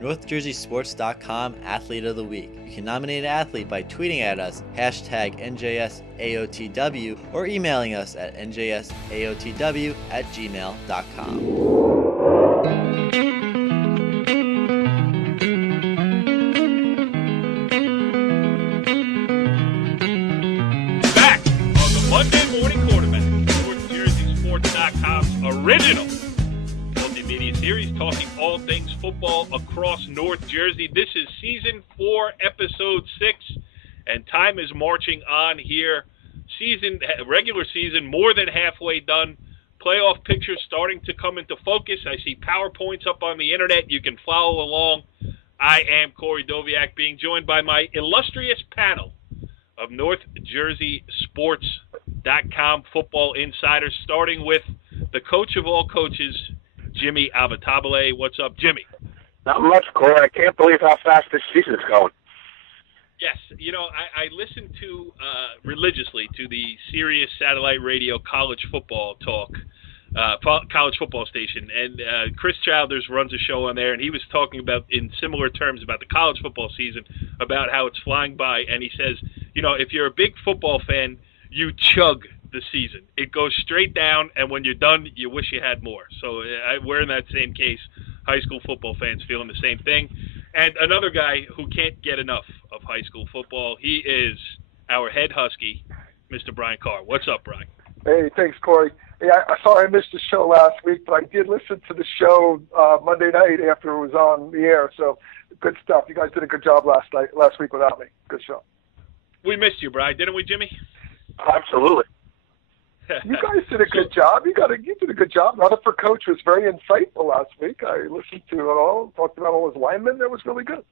NorthJerseySports.com Athlete of the Week. You can nominate an athlete by tweeting at us, hashtag NJSAOTW, or emailing us at njsaotw@gmail.com. Monday morning quarterback, NorthJerseySports.com's original multimedia series, talking all things football across North Jersey. This is Season 4, Episode 6, and time is marching on here. Regular season, more than halfway done. Playoff pictures starting to come into focus. I see PowerPoints up on the internet. You can follow along. I am Corey Doviak, being joined by my illustrious panel of North Jersey Sports.com football insiders, starting with the coach of all coaches, Jimmy Avatabile. What's up, Jimmy? Not much, Corey. I can't believe how fast this season's going. Yes, you know, I listen to religiously to the Sirius satellite radio college football talk, college football station, and Chris Childers runs a show on there, and he was talking about, in similar terms, about the college football season, about how it's flying by, and he says, you know, if you're a big football fan, you chug the season. It goes straight down, and when you're done, you wish you had more. So we're in that same case. High school football fans feeling the same thing. And another guy who can't get enough of high school football, he is our head Husky, Mr. Brian Carr. What's up, Brian? Hey, thanks, Corey. Hey, I sorry I missed the show last week, but I did listen to the show Monday night after it was on the air. So good stuff. You guys did a good job last week without me. Good show. We missed you, Brian, didn't we, Jimmy? Absolutely. You guys did a good job. You did a good job. Rutherford coach was very insightful last week. I listened to it all, talked about all his linemen. That was really good.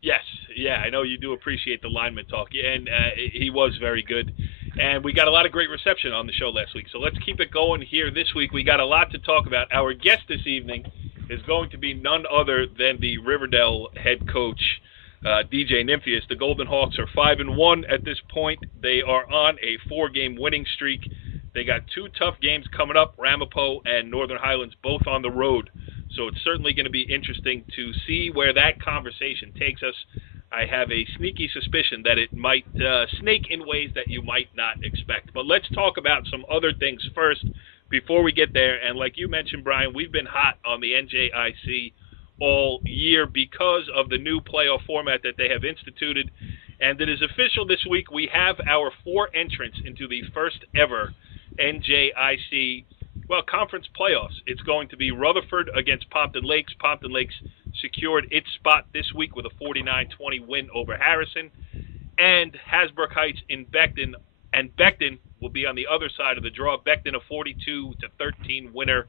Yes, yeah, I know you do appreciate the lineman talk, and he was very good. And we got a lot of great reception on the show last week, so let's keep it going here this week. We got a lot to talk about. Our guest this evening is going to be none other than the Riverdale head coach, DJ Nimphius. The Golden Hawks are 5-1 at this point. They are on a 4-game winning streak. They got 2 tough games coming up, Ramapo and Northern Highlands, both on the road. So it's certainly going to be interesting to see where that conversation takes us. I have a sneaky suspicion that it might snake in ways that you might not expect. But let's talk about some other things first before we get there. And like you mentioned, Brian, we've been hot on the NJIC all year because of the new playoff format that they have instituted. And it is official this week. We have our 4 entrants into the first ever NJIC, conference playoffs. It's going to be Rutherford against Pompton Lakes. Pompton Lakes secured its spot this week with a 49-20 win over Harrison. And Hasbrook Heights in Beckton. And Beckton will be on the other side of the draw. Beckton a 42-13 winner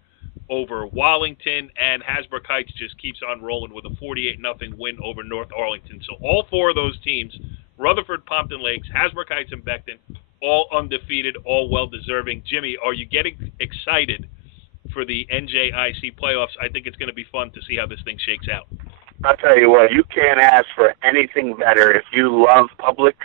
over Wallington, and Hasbrook Heights just keeps on rolling with a 48-0 win over North Arlington. So all 4 of those teams, Rutherford, Pompton Lakes, Hasbrook Heights, and Beckton, all undefeated, all well-deserving. Jimmy, are you getting excited for the NJIC playoffs? I think it's going to be fun to see how this thing shakes out. I'll tell you what, you can't ask for anything better if you love public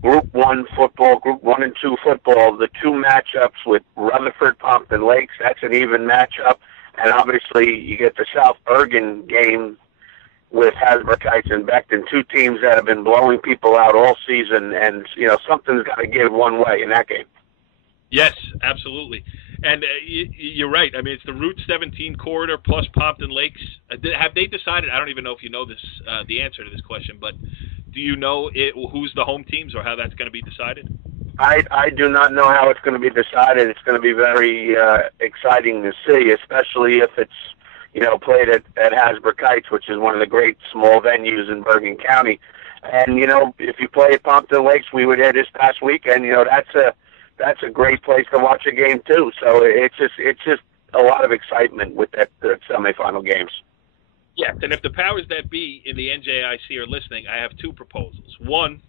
Group 1 football, Group 1 and 2 football. The 2 matchups with Rutherford, Pompton Lakes, that's an even matchup. And obviously you get the South Bergen game with Hasbrook Heights and Beckton, 2 teams that have been blowing people out all season, and something's got to give one way in that game. Yes, absolutely. And you're right. I mean, it's the Route 17 corridor plus Pompton Lakes. Have they decided? I don't even know if you know this, the answer to this question, but do you know who's the home teams or how that's going to be decided? I do not know how it's going to be decided. It's going to be very exciting to see, especially if it's played at Hasbrook Heights, which is one of the great small venues in Bergen County. And, if you play at Pompton Lakes, we were there this past weekend, that's a great place to watch a game too. So it's just a lot of excitement with the semifinal games. Yes, and if the powers that be in the NJIC are listening, I have 2 proposals. One,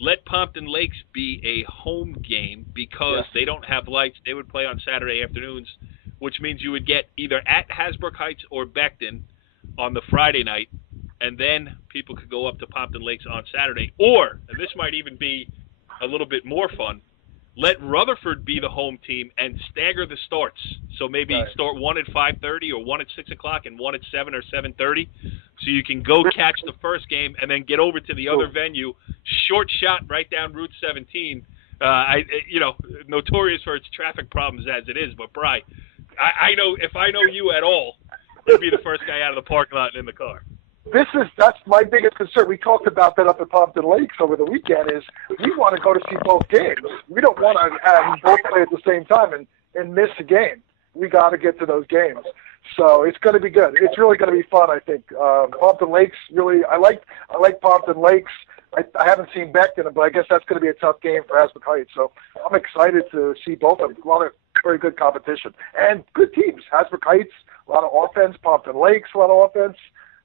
let Pompton Lakes be a home game because they don't have lights. They would play on Saturday afternoons, which means you would get either at Hasbrook Heights or Beckton on the Friday night, and then people could go up to Pompton Lakes on Saturday. Or, and this might even be a little bit more fun, let Rutherford be the home team and stagger the starts. So maybe start one at 5:30 or one at 6 o'clock and one at 7 or 7:30. So you can go catch the first game and then get over to the other venue, short shot right down Route 17. Notorious for its traffic problems as it is, but Bri, I know if I know you at all, you'll be the first guy out of the parking lot and in the car. That's my biggest concern. We talked about that up at Pompton Lakes over the weekend. Is we want to go to see both games. We don't want to have both play at the same time and miss a game. We got to get to those games. So it's going to be good. It's really going to be fun, I think. Pompton Lakes, really, I like Pompton Lakes. I haven't seen Beckton, but I guess that's going to be a tough game for Hasbrook Heights. So I'm excited to see both of them. A lot of very good competition and good teams. Hasbrook Heights, a lot of offense. Pompton Lakes, a lot of offense.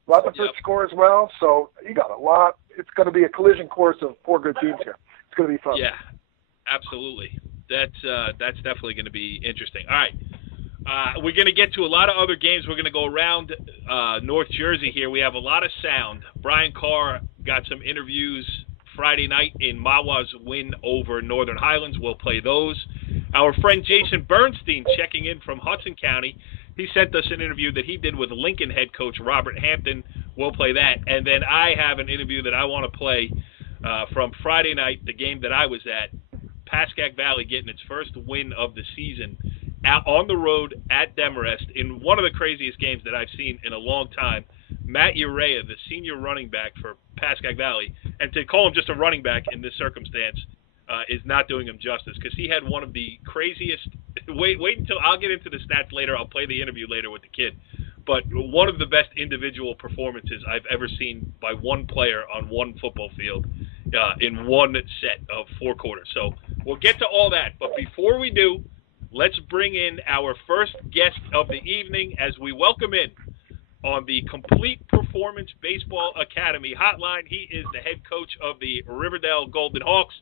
Rutherford score as well. So you got a lot. It's going to be a collision course of 4 good teams here. It's going to be fun. Yeah, absolutely. That's definitely going to be interesting. All right. We're going to get to a lot of other games. We're going to go around North Jersey here. We have a lot of sound. Brian Carr got some interviews Friday night in Mahwah's win over Northern Highlands. We'll play those. Our friend Jason Bernstein checking in from Hudson County. He sent us an interview that he did with Lincoln head coach Robert Hampton. We'll play that. And then I have an interview that I want to play from Friday night, the game that I was at. Pascack Valley getting its first win of the season out on the road at Demarest in one of the craziest games that I've seen in a long time. Matt Urea, the senior running back for Pascack Valley, and to call him just a running back in this circumstance is not doing him justice because he had one of the craziest – wait until – I'll get into the stats later. I'll play the interview later with the kid. But one of the best individual performances I've ever seen by one player on one football field in one set of 4 quarters. So we'll get to all that. But before we do, let's bring in our first guest of the evening as we welcome in on the Complete Performance Baseball Academy hotline. He is the head coach of the Riverdale Golden Hawks,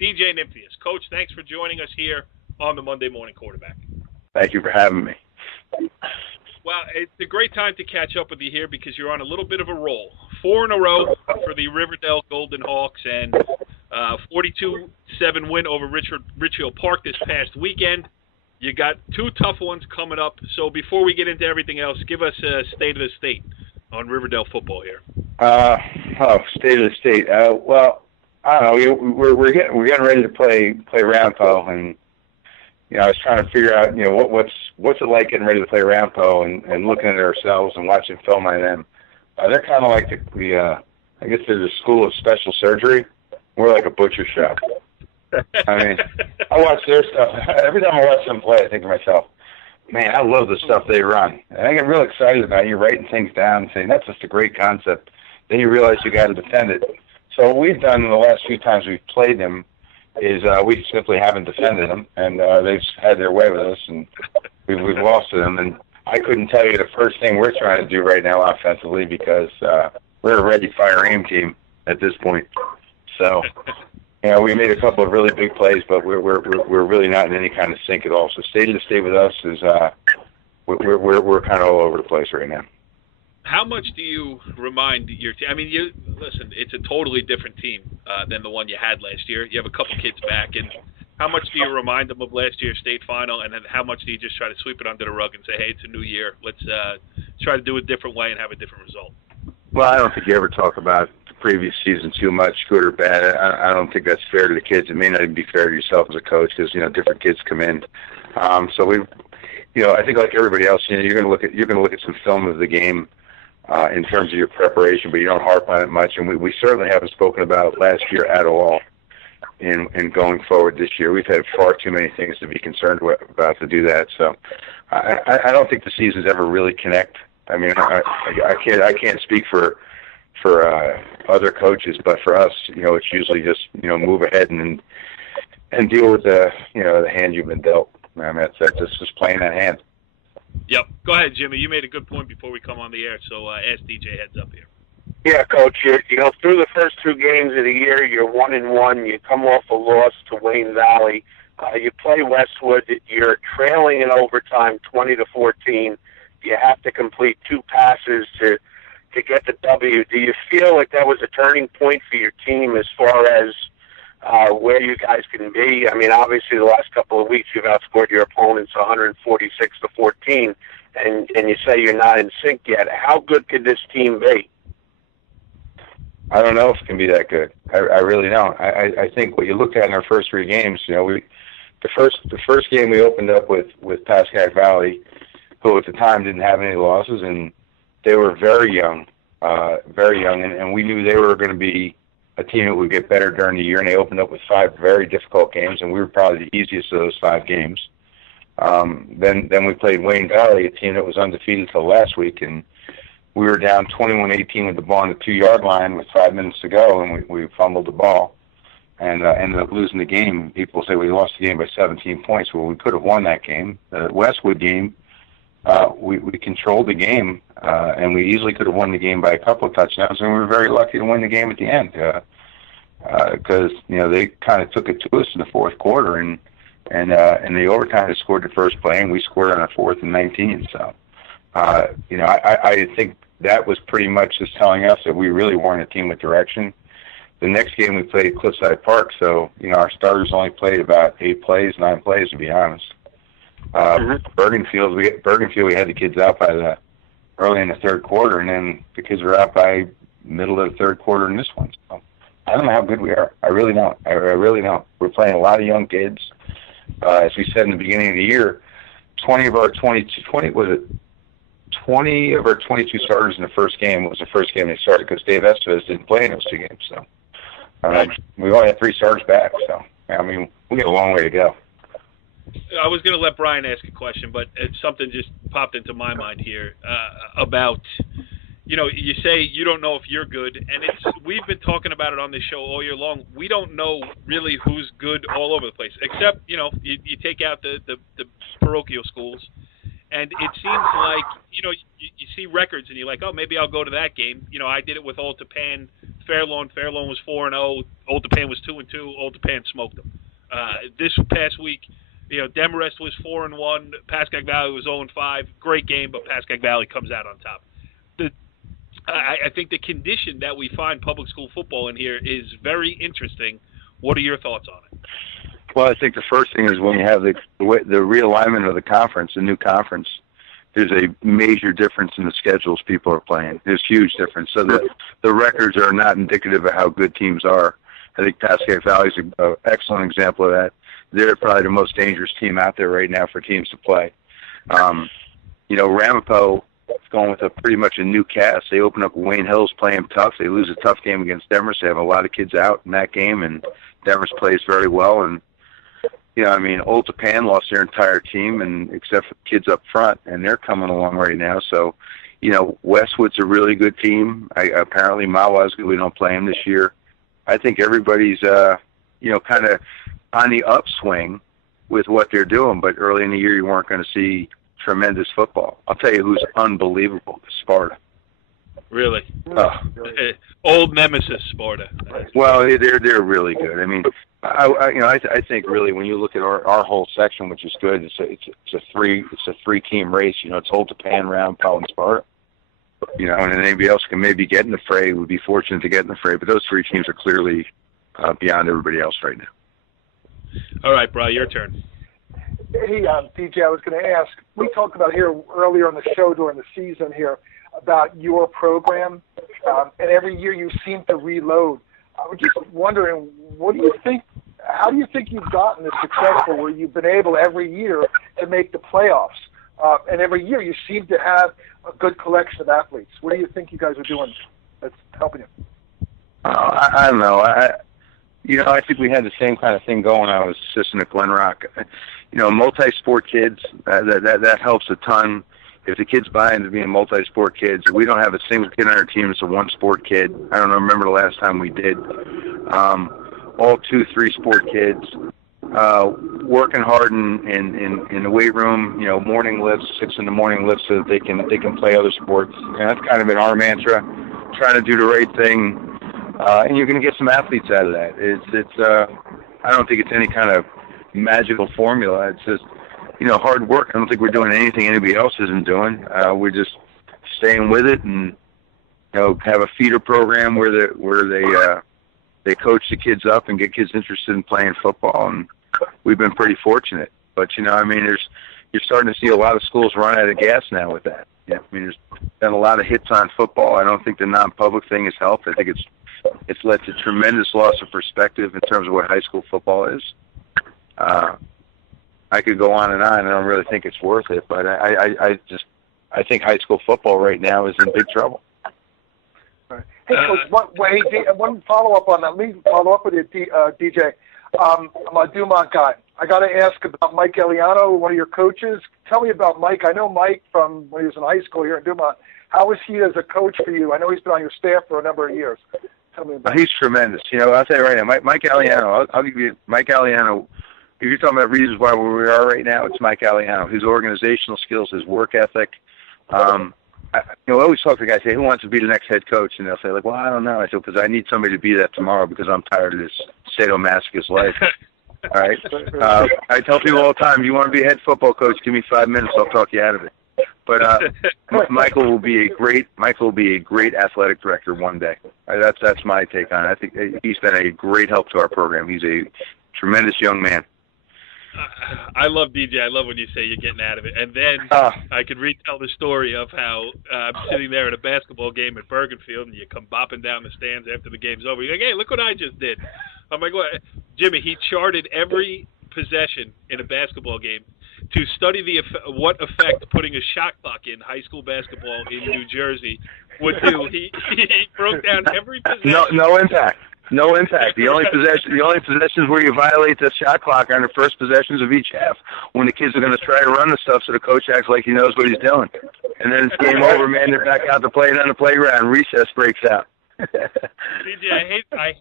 DJ Nimphius. Coach, thanks for joining us here on the Monday Morning Quarterback. Thank you for having me. Well, it's a great time to catch up with you here because you're on a little bit of a roll. 4 in a row for the Riverdale Golden Hawks and 42-7 win over Richfield Park this past weekend. You got 2 tough ones coming up. So before we get into everything else, give us a state of the state on Riverdale football here. State of the state. Well, I don't know. We're getting ready to play Ramapo, and I was trying to figure out what's it like getting ready to play Ramapo and looking at ourselves and watching film on them. They're kind of like I guess they're the school of special surgery. We're like a butcher shop. I mean, I watch their stuff. Every time I watch them play, I think to myself, man, I love the stuff they run. And I get real excited about it. You're writing things down and saying, that's just a great concept. Then you realize you got to defend it. So what we've done the last few times we've played them is we simply haven't defended them, and they've had their way with us, and we've lost to them. And I couldn't tell you the first thing we're trying to do right now offensively because we're a ready, fire, aim team at this point. So we made a couple of really big plays, but we're really not in any kind of sync at all. So state of the state with us is we're kind of all over the place right now. How much do you remind your team? I mean, listen, it's a totally different team than the one you had last year. You have a couple kids back, and how much do you remind them of last year's state final, and then how much do you just try to sweep it under the rug and say, hey, it's a new year, let's try to do it a different way and have a different result? Well, I don't think you ever talk about the previous season too much, good or bad. I don't think that's fair to the kids. It may not even be fair to yourself as a coach because different kids come in. So we, I think like everybody else, you're going to look at some film of the game in terms of your preparation, but you don't harp on it much. And we certainly haven't spoken about it last year at all. In going forward this year, we've had far too many things to be concerned about to do that. So I don't think the seasons ever really connect. I mean, I can't speak for other coaches, but for us, it's usually just move ahead and deal with the hand you've been dealt. I mean, that's just playing that hand. Yep. Go ahead, Jimmy. You made a good point before we come on the air, so ask DJ heads up here. Yeah, Coach. Through the first 2 games of the year, you're 1-1. You come off a loss to Wayne Valley. You play Westwood. You're trailing in overtime, 20-14. You have to complete 2 passes to get the W. Do you feel like that was a turning point for your team as far as where you guys can be? I mean, obviously the last couple of weeks you've outscored your opponents 146-14, and you say you're not in sync yet. How good could this team be? I don't know if it can be that good. I really don't. I think what you looked at in our first three games, the first game we opened up with Pascack Valley, who at the time didn't have any losses, and they were very young, and we knew they were going to be a team that would get better during the year, and they opened up with 5 very difficult games, and we were probably the easiest of those 5 games. Then we played Wayne Valley, a team that was undefeated till last week, and we were down 21-18 with the ball on the 2-yard line with 5 minutes to go, and we fumbled the ball and ended up losing the game. People say we lost the game by 17 points. Well, we could have won that game. The Westwood game, we controlled the game, and we easily could have won the game by a couple of touchdowns, and we were very lucky to win the game at the end because they kind of took it to us in the fourth quarter, and the overtime they scored the first play, and we scored on a 4th and 19. So, I think that was pretty much just telling us that we really weren't a team with direction. The next game we played at Cliffside Park, so our starters only played about 9 plays to be honest. Bergenfield, we had the kids out by early in the third quarter, and then the kids were out by middle of the third quarter in this one. So I don't know how good we are. I really don't. I really don't. We're playing a lot of young kids. As we said in the beginning of the year, 20 of our 22 starters in the first game was the first game they started because Dave Estevez didn't play in those 2 games. So we only had 3 starters back. So I mean, we got a long way to go. I was going to let Brian ask a question, but something just popped into my mind here about, you say you don't know if you're good, and we've been talking about it on this show all year long. We don't know really who's good all over the place, except, you take out the parochial schools, and it seems like, you see records, and you're like, oh, maybe I'll go to that game. I did it with Old Tappan, Fairlawn. Fairlawn was 4-0. Old Tappan was 2-2. Old Tappan smoked them. This past week, Demarest was 4-1. Pascack Valley was 0-5. Great game, but Pascack Valley comes out on top. I think the condition that we find public school football in here is very interesting. What are your thoughts on it? Well, I think the first thing is when you have the realignment of the conference, the new conference, there's a major difference in the schedules people are playing. There's huge difference. So the records are not indicative of how good teams are. I think Pascack Valley is an excellent example of that. They're probably the most dangerous team out there right now for teams to play. Ramapo is going with pretty much a new cast. They open up Wayne Hills playing tough. They lose a tough game against Demarest. They have a lot of kids out in that game, and Demarest plays very well. And Old Tappan lost their entire team, and except for kids up front, and they're coming along right now. So, Westwood's a really good team. Apparently Mahwah is good. We don't play them this year. I think everybody's, kind of on the upswing with what they're doing, but early in the year you weren't going to see tremendous football. I'll tell you who's unbelievable, Sparta. Really? Old nemesis, Sparta. Well, they're really good. I mean, I think really when you look at our whole section, which is good, it's a 3-team race. It's Old Tappan, Ramapo, and Sparta. And anybody else can maybe get in the fray. Would be fortunate to get in the fray, but those 3 teams are clearly beyond everybody else right now. All right, Brian, your turn. Hey, DJ, I was going to ask, we talked about here earlier on the show during the season here about your program, and every year you seem to reload. I was just wondering, how do you think you've gotten this successful where you've been able every year to make the playoffs? And every year you seem to have a good collection of athletes. What do you think you guys are doing that's helping you? I don't know. I think we had the same kind of thing going when I was assistant at Glen Rock. Multi-sport kids, that helps a ton. If the kids buy into being multi-sport kids, we don't have a single kid on our team that's a one-sport kid. I don't remember the last time we did. All 2-3 sport kids, working hard in the weight room, morning lifts, 6 in the morning lifts so that they can play other sports. And that's kind of been our mantra, trying to do the right thing. And you're going to get some athletes out of that. I don't think it's any kind of magical formula. It's just, hard work. I don't think we're doing anything anybody else isn't doing. We're just staying with it and, have a feeder program where they they coach the kids up and get kids interested in playing football, and we've been pretty fortunate. But I mean, you're starting to see a lot of schools run out of gas now with that. Yeah, I mean, there's been a lot of hits on football. I don't think the non-public thing has helped. I think it's led to tremendous loss of perspective in terms of what high school football is. I could go on and on. I don't really think it's worth it, but I think high school football right now is in big trouble. Right. Hey, Coach, one follow-up on that. Let me follow up with you, DJ. I'm a Dumont guy. I got to ask about Mike Eliano, one of your coaches. Tell me about Mike. I know Mike from when he was in high school here in Dumont. How was he as a coach for you? I know he's been on your staff for a number of years. Tell me about He's tremendous. I'll tell you right now, Mike Eliano, I'll give you Mike Eliano. If you're talking about reasons why where we are right now, it's Mike Eliano. His organizational skills, his work ethic. I always talk to guys, say, who wants to be the next head coach? And they'll say, like, well, I don't know. I said, because I need somebody to be that tomorrow because I'm tired of this sadomasochist life. All right? I tell people all the time, you want to be a head football coach, give me 5 minutes, I'll talk you out of it. But Michael will be a great athletic director one day. That's my take on it. I think he's been a great help to our program. He's a tremendous young man. I love DJ. I love when you say you're getting out of it. And then I could retell the story of how I'm sitting there at a basketball game at Bergenfield, and you come bopping down the stands after the game's over. You're like, hey, look what I just did. I'm like, what? Jimmy, he charted every possession in a basketball game to study what effect putting a shot clock in high school basketball in New Jersey would do. He broke down every possession. No impact. No impact. The only possessions where you violate the shot clock are in the first possessions of each half, when the kids are going to try to run the stuff so the coach acts like he knows what he's doing. And then it's game over, man. They're back out to play it on the playground. Recess breaks out. DJ, I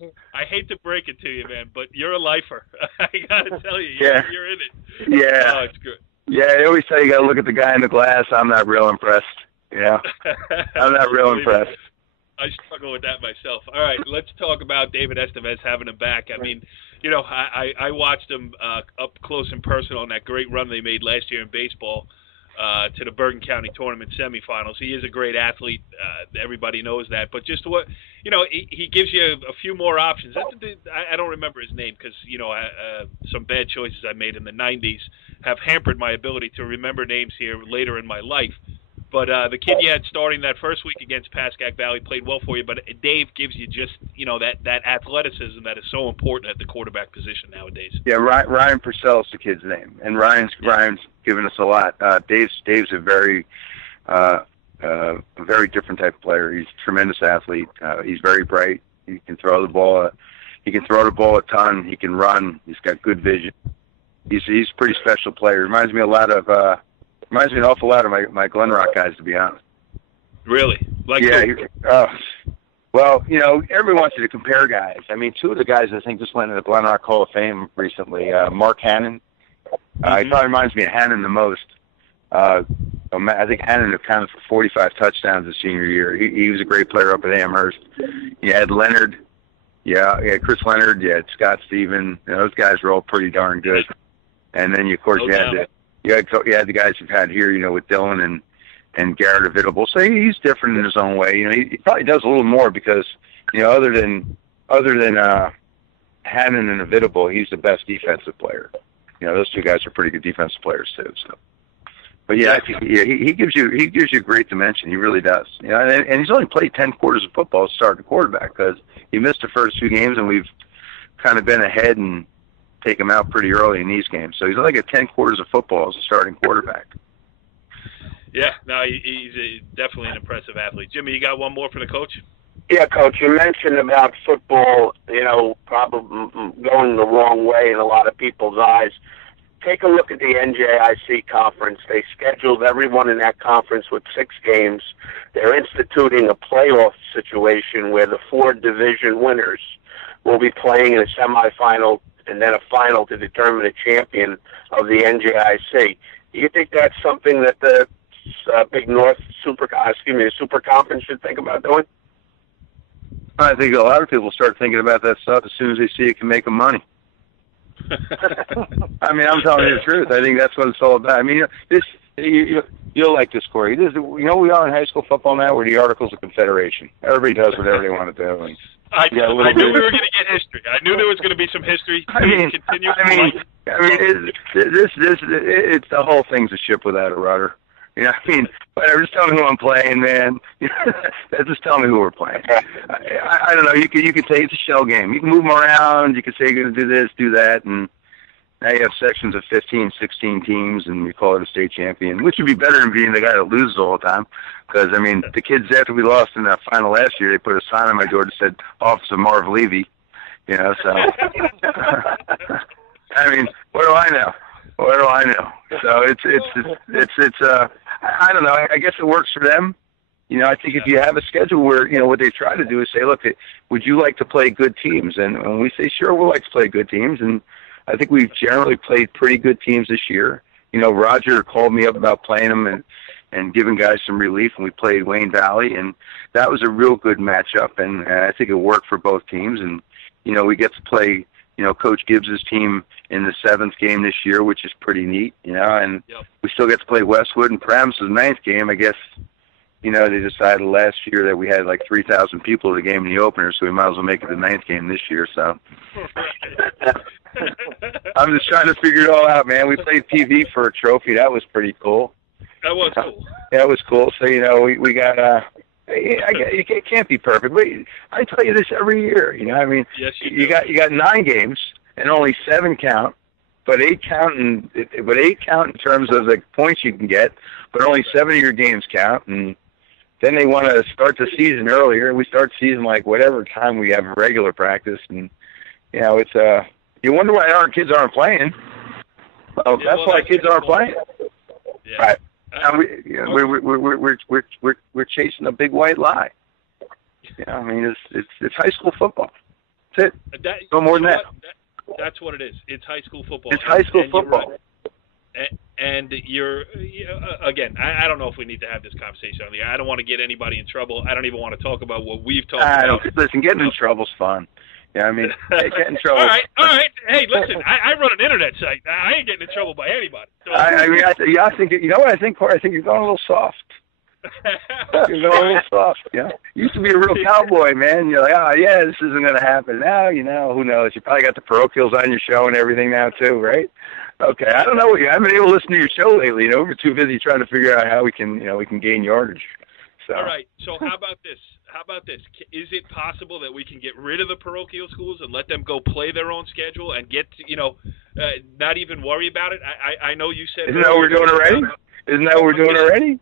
hate to break it to you, man, but you're a lifer. I gotta tell you, you're in it. Yeah. Oh, it's good. Yeah, I always tell you got to look at the guy in the glass. I'm not real impressed. I'm not real impressed. I struggle with that myself. All right, let's talk about David Estevez having him back. I mean, I watched him up close and personal on that great run they made last year in baseball to the Bergen County Tournament semifinals. He is a great athlete. Everybody knows that. But just he gives you a few more options. I don't remember his name because, some bad choices I made in the 90s have hampered my ability to remember names here later in my life. But the kid you had starting that first week against Pascack Valley played well for you. But Dave gives you just, that athleticism that is so important at the quarterback position nowadays. Yeah, Ryan Purcell's the kid's name, and Ryan's given us a lot. Dave's a very different type of player. He's a tremendous athlete. He's very bright. He can throw the ball. He can throw the ball a ton. He can run. He's got good vision. He's a pretty special player. Reminds me an awful lot of my Glen Rock guys, to be honest. Really? Well, everybody wants you to compare guys. I mean, two of the guys I think just went in the Glen Rock Hall of Fame recently. Mark Hannon. He probably reminds me of Hannon the most. I think Hannon accounted for 45 touchdowns his senior year. He was a great player up at Amherst. You had Leonard. Yeah, Chris Leonard. You had Scott Stephen. Those guys were all pretty darn good. And then, of course, you had the guys you've had here, with Dylan and Garrett Avidable. So he's different in his own way. He probably does a little more because, other than Hannon and Avidable, he's the best defensive player. Those two guys are pretty good defensive players too. So, but he gives you great dimension. He really does. And he's only played 10 quarters of football starting quarterback because he missed the first 2 games, and we've kind of been ahead and take him out pretty early in these games. So he's only got 10 quarters of football as a starting quarterback. Yeah, no, he's definitely an impressive athlete. Jimmy, you got one more for the coach? Yeah, Coach, you mentioned about football, probably going the wrong way in a lot of people's eyes. Take a look at the NJIC conference. They scheduled everyone in that conference with 6 games. They're instituting a playoff situation where the 4 division winners will be playing in a semifinal and then a final to determine a champion of the NJIC. Do you think that's something that the Big North Super Conference should think about doing? I think a lot of people start thinking about that stuff as soon as they see it can make them money. I mean, I'm telling you the truth. I think that's what it's all about. I mean, You'll like this, Corey. This is, you know, we are in high school football now. We're the Articles of Confederation. Everybody does whatever they want to do. And I knew we were going to get history. I knew there was going to be some history. It's the whole thing's a ship without a rudder. You know, I mean, whatever. Just tell me who I'm playing, man. Just tell me who we're playing. I don't know. You can say it's a shell game. You can move them around. You can say you're going to do this, do that, and now you have sections of 15, 16 teams, and you call it a state champion, which would be better than being the guy that loses all the time. Because, I mean, the kids, after we lost in that final last year, they put a sign on my door that said, Office of Marv Levy. You know, so, I mean, what do I know? What do I know? So it's I don't know. I guess it works for them. You know, I think if you have a schedule where, you know, what they try to do is say, look, would you like to play good teams? And when we say, sure, we'll like to play good teams. And I think we've generally played pretty good teams this year. You know, Roger called me up about playing them and giving guys some relief, and we played Wayne Valley, and that was a real good matchup, and I think it worked for both teams. And, you know, we get to play, you know, Coach Gibbs's team in the 7th game this year, which is pretty neat, you know, and we still get to play Westwood and Paramus' 9th game. I guess, you know, they decided last year that we had like 3,000 people at the game in the opener, so we might as well make it the 9th game this year, so. I'm just trying to figure it all out, man. We played PV for a trophy. That was pretty cool. That was cool. That was cool. So, you know, we got it can't be perfect, but I tell you this every year. You know, I mean, yes, you got 9 games and only 7 count, but 8 count in terms of the points you can get, but only 7 of your games count. And then they want to start the season earlier. We start the season like whatever time we have regular practice, and you know, it's you wonder why our kids aren't playing. Well, that's why kids aren't playing. Yeah. Right. Now we're chasing a big white lie. Yeah, I mean it's high school football. That's it. No more than that. That's what it is. It's high school football. It's high school football. And you're again. I don't know if we need to have this conversation on the air. I don't want to get anybody in trouble. I don't even want to talk about what we've talked about. Listen, getting in trouble's fun. Yeah, I mean, get in trouble. All right. Hey, listen, I run an internet site. I ain't getting in trouble by anybody. So. I think you know what I think, Corey? I think you're going a little soft. You're going a little soft. Yeah, you used to be a real cowboy, man. You're like, oh yeah, this isn't going to happen. Now, you know, who knows? You probably got the parochials on your show and everything now too, right? Okay, I don't know. I haven't been able to listen to your show lately. You know, we're too busy trying to figure out how we can gain yardage. So. All right. So how about this? Is it possible that we can get rid of the parochial schools and let them go play their own schedule and get, you know, not even worry about it? I know you said. Isn't that what we're doing already? Isn't that what we're doing already?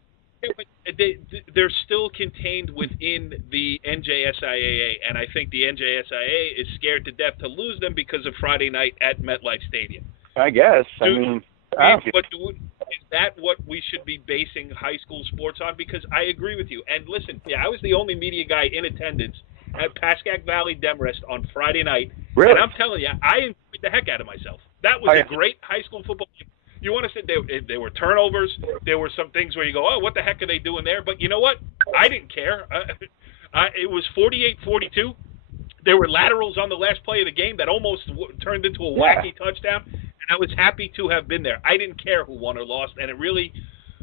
They're still contained within the NJSIAA, and I think the NJSIAA is scared to death to lose them because of Friday night at MetLife Stadium. I guess. But is that what we should be basing high school sports on? Because I agree with you. And listen, I was the only media guy in attendance at Pascack Valley Demrest on Friday night. Really? And I'm telling you, I enjoyed the heck out of myself. That was a great high school football game. You want to say there were turnovers. There were some things where you go, oh, what the heck are they doing there? But you know what? I didn't care. It was 48-42. There were laterals on the last play of the game that almost turned into a wacky touchdown. And I was happy to have been there. I didn't care who won or lost, and it really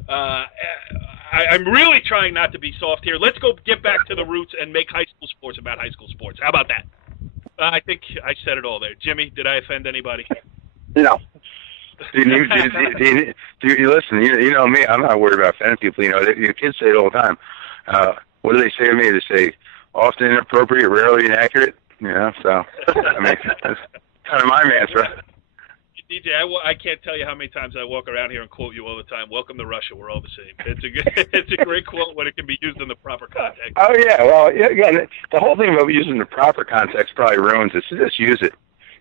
I'm really trying not to be soft here. Let's go get back to the roots and make high school sports about high school sports. How about that? I think I said it all there. Jimmy, did I offend anybody? No. Do you listen? You know me. I'm not worried about offending people. You know, your kids say it all the time. What do they say to me? They say often inappropriate, rarely inaccurate. You know, so I mean, that's kind of my mantra. DJ, I can't tell you how many times I walk around here and quote you all the time. Welcome to Russia. We're all the same. It's a great quote when it can be used in the proper context. Oh yeah, well, again, the whole thing about using the proper context probably ruins it. So just use it.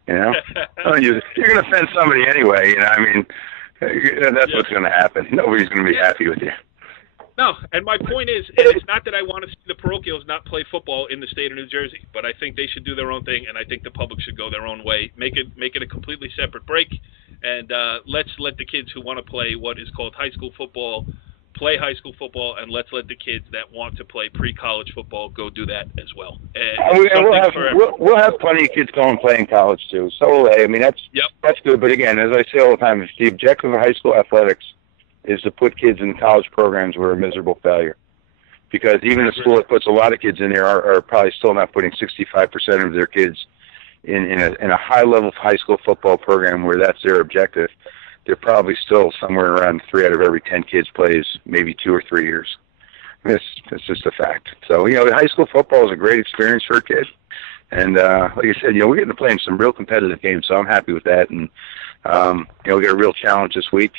You know, don't use it. You're going to offend somebody anyway. You know, I mean, that's what's going to happen. Nobody's going to be happy with you. No, and my point is, and it's not that I want to see the parochials not play football in the state of New Jersey, but I think they should do their own thing, and I think the public should go their own way. Make it a completely separate break, and let's let the kids who want to play what is called high school football play high school football, and let's let the kids that want to play pre-college football go do that as well. And we'll have plenty of kids going playing college too. So will they. I mean, that's good. But again, as I say all the time, if the objective of high school athletics is to put kids in college programs who are a miserable failure. Because even a school that puts a lot of kids in there are probably still not putting 65% of their kids in a high-level high school football program where that's their objective. They're probably still somewhere around 3 out of every 10 kids plays maybe 2 or 3 years. It's just a fact. So, high school football is a great experience for a kid. And like I said, we're getting to play in some real competitive games, so I'm happy with that. And, we got a real challenge this week.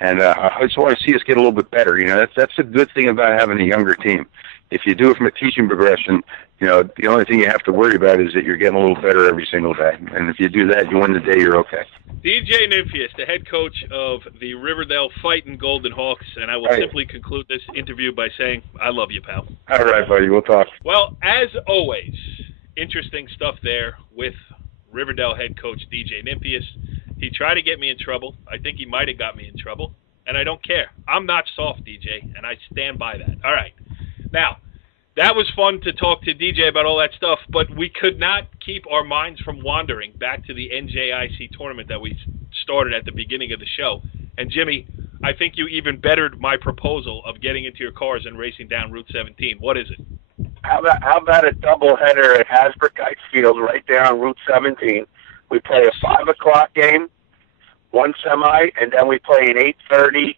And I just want to see us get a little bit better. That's a good thing about having a younger team. If you do it from a teaching progression, the only thing you have to worry about is that you're getting a little better every single day. And if you do that, you win the day, you're okay. DJ Nimphius, the head coach of the Riverdale Fightin' Golden Hawks, and I will simply conclude this interview by saying, I love you, pal. All right, buddy. We'll talk. Well, as always, interesting stuff there with Riverdale head coach DJ Nimphius. He tried to get me in trouble. I think he might have got me in trouble, and I don't care. I'm not soft, DJ, and I stand by that. All right. Now, that was fun to talk to DJ about all that stuff, but we could not keep our minds from wandering back to the NJIC tournament that we started at the beginning of the show. And, Jimmy, I think you even bettered my proposal of getting into your cars and racing down Route 17. What is it? How about a doubleheader at Hasbrook Ice Field right down Route 17? We play a 5 o'clock game, one semi, and then we play an 8:30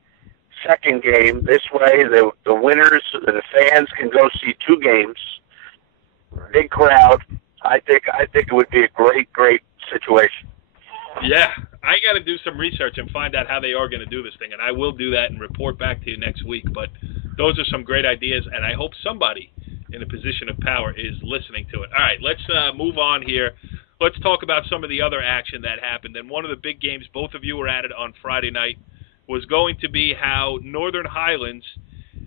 second game. This way, the winners, the fans can go see 2 games. Big crowd. I think it would be a great situation. Yeah, I got to do some research and find out how they are going to do this thing, and I will do that and report back to you next week. But those are some great ideas, and I hope somebody in a position of power is listening to it. All right, let's move on here. Let's talk about some of the other action that happened. And one of the big games, both of you were at it on Friday night, was going to be how Northern Highlands,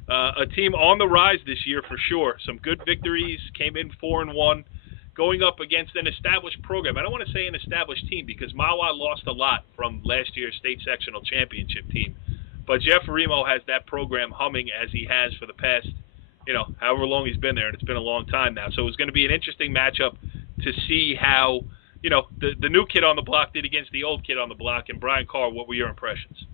a team on the rise this year for sure, some good victories, came in 4-1, going up against an established program. I don't want to say an established team because Mahwah lost a lot from last year's state sectional championship team. But Jeff Remo has that program humming as he has for the past, however long he's been there, and it's been a long time now. So it's going to be an interesting matchup to see how, the new kid on the block did against the old kid on the block. And Brian Carr, what were your impressions?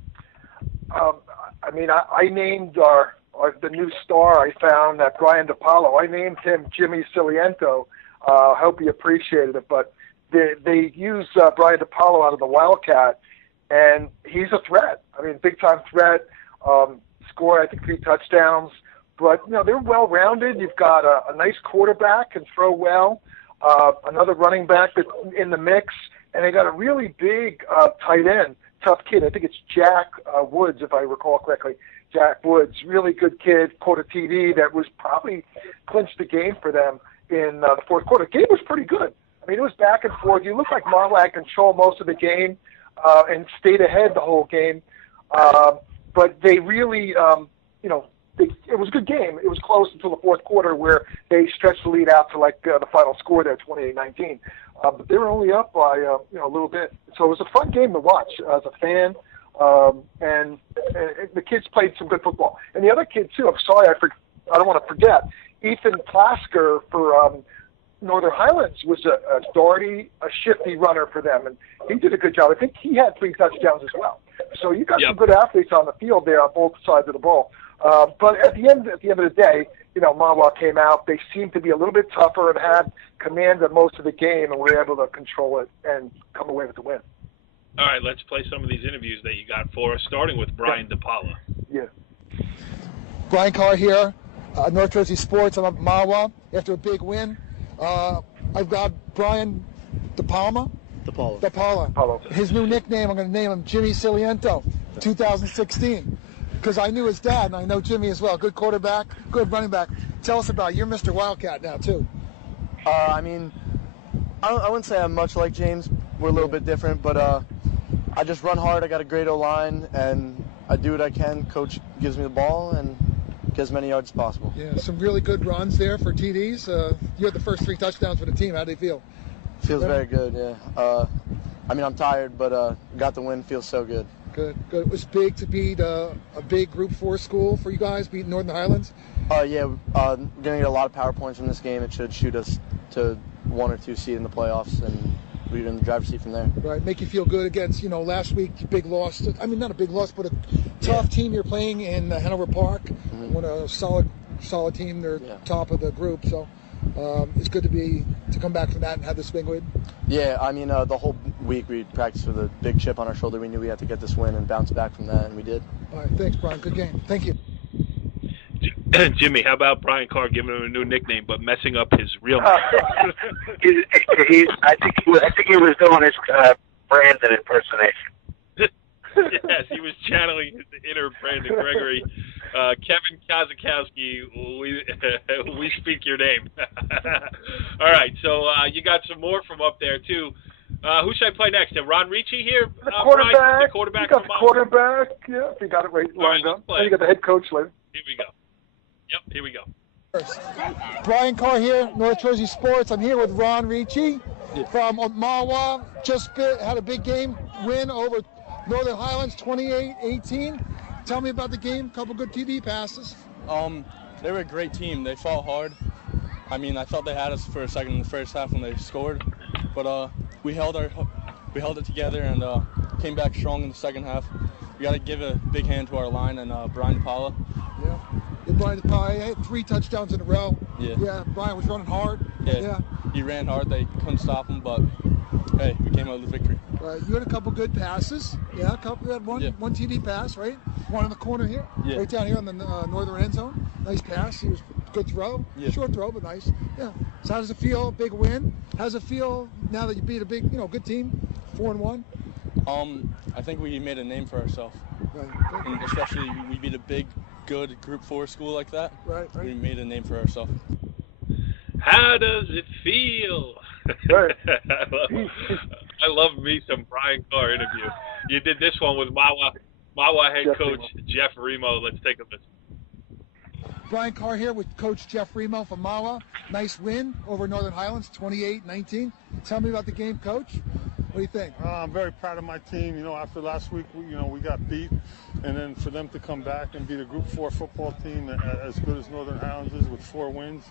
I named the new star I found, that Brian DiPaolo. I named him Jimmy Ciliento. I hope he appreciated it. But they used Brian DiPaolo out of the Wildcat, and he's a threat. Big-time threat. Scored, I think, 3 touchdowns. But, they're well-rounded. You've got a nice quarterback, can throw well. Another running back that's in the mix. And they got a really big tight end, tough kid. I think it's Jack Woods, if I recall correctly. Jack Woods, really good kid, caught a TD that was probably clinched the game for them in the fourth quarter. The game was pretty good. It was back and forth. You looked like Mahwah had control most of the game and stayed ahead the whole game. But they really, it was a good game. It was close until the fourth quarter where they stretched the lead out to the final score there, 28-19. But they were only up by a little bit. So it was a fun game to watch as a fan. And the kids played some good football. And the other kid too, I'm sorry, I don't want to forget, Ethan Plasker for Northern Highlands was a shifty runner for them, and he did a good job. I think he had 3 touchdowns as well. So you got some good athletes on the field there on both sides of the ball. But at the end of the day, Mahwah came out. They seemed to be a little bit tougher and had command of most of the game, and were able to control it and come away with the win. All right, let's play some of these interviews that you got for us, starting with Brian DiPaolo. Yeah. Brian Carr here, North Jersey Sports. I'm up at Mahwah after a big win. I've got Brian DiPaolo. His new nickname, I'm going to name him Jimmy Ciliento, 2016. Because I knew his dad, and I know Jimmy as well. Good quarterback, good running back. Tell us about it. You're Mr. Wildcat now, too. I wouldn't say I'm much like James. We're a little bit different, but I just run hard. I got a great O-line, and I do what I can. Coach gives me the ball and get as many yards as possible. Yeah, some really good runs there for TDs. You had the first 3 touchdowns for the team. How do you feel? Feels very good, yeah. I'm tired, but got the win. Feels so good. Good. It was big to beat a big Group 4 school for you guys, beating Northern Highlands? Yeah, going to get a lot of power points from this game. It should shoot us to 1 or 2 seed in the playoffs, and we're in the driver's seat from there. Right, make you feel good against, last week, big loss. I mean, not a big loss, but a tough team you're playing in Hanover Park. When a solid team, they're top of the group. So it's good to come back from that and have this big win. Yeah, I mean, the whole week we practiced with a big chip on our shoulder. We knew we had to get this win and bounce back from that, and we did. All right, thanks, Brian. Good game. Thank you. Jimmy, how about Brian Carr giving him a new nickname but messing up his real name? I think he was doing his Brandon impersonation. Yes, he was channeling his inner Brandon Gregory. Kevin Kazakowski, we speak your name. All right, so you got some more from up there, too. Who should I play next? Ron Ricci here? The quarterback. Brian, the quarterback. You got the quarterback. Yeah, you got it right lined up. Then you got the head coach later. Here we go. Yep, here we go. Brian Carr here, North Jersey Sports. I'm here with Ron Ricci from Mahwah. Just had a big game win over Northern Highlands, 28-18. Tell me about the game. Couple good TD passes. They were a great team. They fought hard. I mean, I thought they had us for a second in the first half when they scored, but we held it together and came back strong in the second half. We got to give a big hand to our line and Brian DePaula. Yeah. Brian DePaula had 3 touchdowns in a row. Yeah. Brian was running hard. Yeah. He ran hard. They couldn't stop him, but hey, we came out with the victory. Right. You had a couple good passes. Yeah, you had one TD pass, right? One in the corner here. Yeah. Right down here on the northern end zone. Nice pass. He was good throw. Yeah. Short throw, but nice. Yeah. So how does it feel? Big win. How does it feel now that you beat a big, good team, 4-1? I think we made a name for ourselves. Right. And especially we beat a big, good Group 4 school like that. Right. We made a name for ourselves. How does it feel? Right. I love me some Brian Carr interview. You did this one with Mahwah head coach Jeff Remo. Let's take a listen. Brian Carr here with Coach Jeff Remo from Mahwah. Nice win over Northern Highlands, 28-19. Tell me about the game, Coach. What do you think? I'm very proud of my team. After last week, we got beat, and then for them to come back and beat a Group 4 football team as good as Northern Highlands is with 4 wins,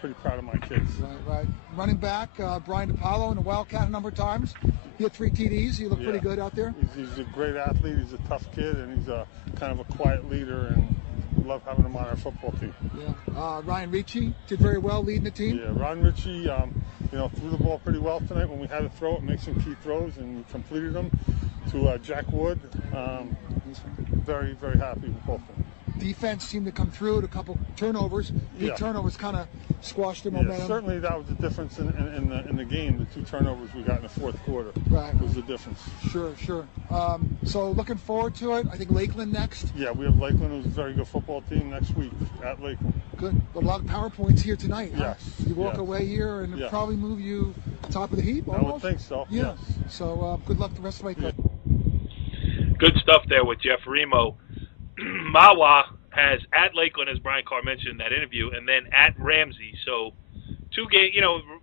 pretty proud of my kids. Right. Running back, Brian DePaula in the Wildcat a number of times. He had 3 TDs. He looked pretty good out there. He's a great athlete. He's a tough kid, and he's a kind of a quiet leader, and we love having him on our football team. Yeah. Ryan Ricci did very well leading the team. Yeah, Ron Ricci, threw the ball pretty well tonight. When we had to throw it, make some key throws, and we completed them to Jack Wood. Very, very happy with both of them. Defense seemed to come through with a couple turnovers. Big turnovers kind of squashed their momentum. Certainly that was the difference in the game. The 2 turnovers we got in the fourth quarter was the difference. Sure. So looking forward to it. I think Lakeland next. Yeah, we have Lakeland, who's a very good football team, next week at Lakeland. Good. A lot of power points here tonight. Yes. Huh? You walk away here and it'll probably move you top of the heap almost. I would think so. Yeah. Yes. So good luck the rest of the way. Good stuff there with Jeff Remo. Mahwah has at Lakeland, as Brian Carr mentioned in that interview, and then at Ramsey. So 2 games,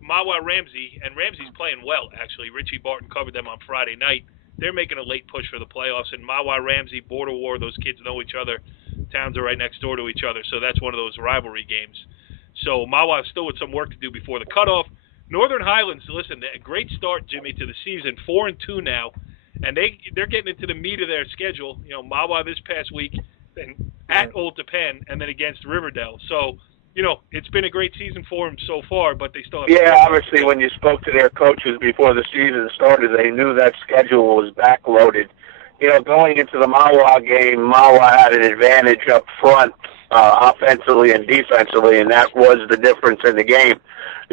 Mahwah, Ramsey, and Ramsey's playing well, actually. Richie Barton covered them on Friday night. They're making a late push for the playoffs, and Mahwah, Ramsey, border war, those kids know each other. Towns are right next door to each other, so that's one of those rivalry games. So Mahwah still with some work to do before the cutoff. Northern Highlands, listen, a great start, Jimmy, to the season, 4-2 now, and they're getting into the meat of their schedule. Mahwah this past week, and at Old Japan, and then against Riverdale. So, it's been a great season for them so far, but they still have... Yeah, obviously when you spoke to their coaches before the season started, they knew that schedule was backloaded. Going into the Mahwah game, Mahwah had an advantage up front, offensively and defensively, and that was the difference in the game.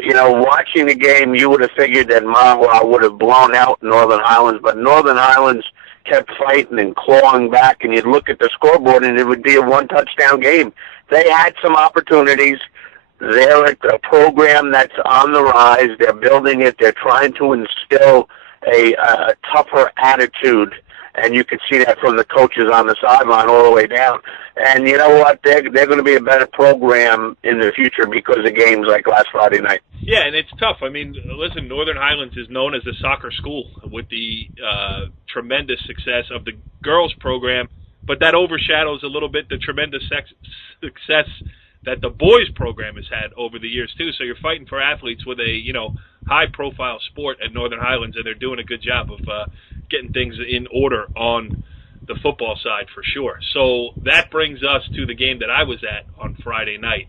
Watching the game, you would have figured that Mahwah would have blown out Northern Highlands, but Northern Highlands kept fighting and clawing back, and you'd look at the scoreboard, and it would be a 1-touchdown game. They had some opportunities. They're a program that's on the rise. They're building it. They're trying to instill a tougher attitude, and you can see that from the coaches on the sideline all the way down. And you know what? They're going to be a better program in the future because of games like last Friday night. Yeah, and it's tough. I mean, listen, Northern Highlands is known as a soccer school with the tremendous success of the girls program, but that overshadows a little bit the tremendous success that the boys program has had over the years too. So you're fighting for athletes with a high-profile sport at Northern Highlands, and they're doing a good job of getting things in order on the football side for sure. So that brings us to the game that I was at on Friday night,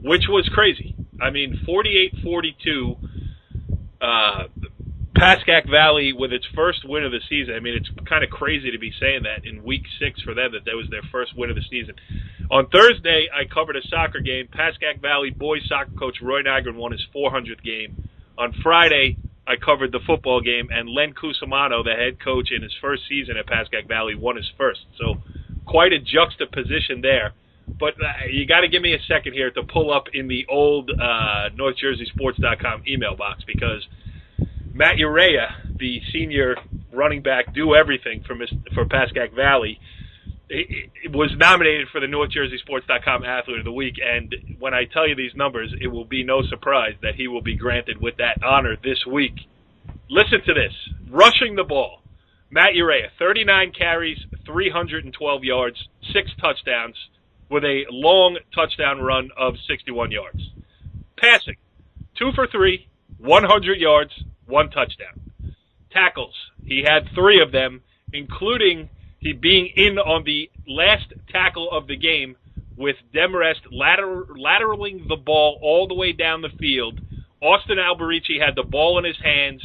which was crazy. I mean, 48-42. Pascack Valley with its first win of the season. I mean, it's kind of crazy to be saying that in week 6 for them, that was their first win of the season. On Thursday, I covered a soccer game. Pascack Valley boys soccer coach Roy Nygren won his 400th game. On Friday, I covered the football game, and Len Cusimano, the head coach in his first season at Pascack Valley, won his first. So quite a juxtaposition there. But you got to give me a second here to pull up in the old NorthJerseySports.com email box, because Matt Urea, the senior running back, do everything for Pascack Valley, was nominated for the NorthJerseySports.com Athlete of the Week. And when I tell you these numbers, it will be no surprise that he will be granted with that honor this week. Listen to this. Rushing the ball, Matt Urea, 39 carries, 312 yards, 6 touchdowns, with a long touchdown run of 61 yards. Passing, 2 for 3, 100 yards, 1 touchdown. Tackles, he had 3 of them, including he being in on the last tackle of the game with Demarest lateraling the ball all the way down the field. Austin Alberici had the ball in his hands,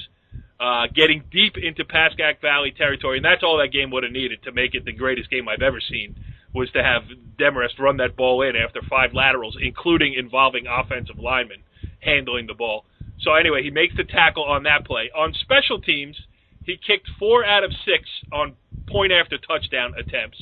getting deep into Pascack Valley territory, and that's all that game would have needed to make it the greatest game I've ever seen, was to have Demarest run that ball in after 5 laterals, including involving offensive linemen handling the ball. So anyway, he makes the tackle on that play. On special teams, he kicked 4 out of 6 on point-after-touchdown attempts.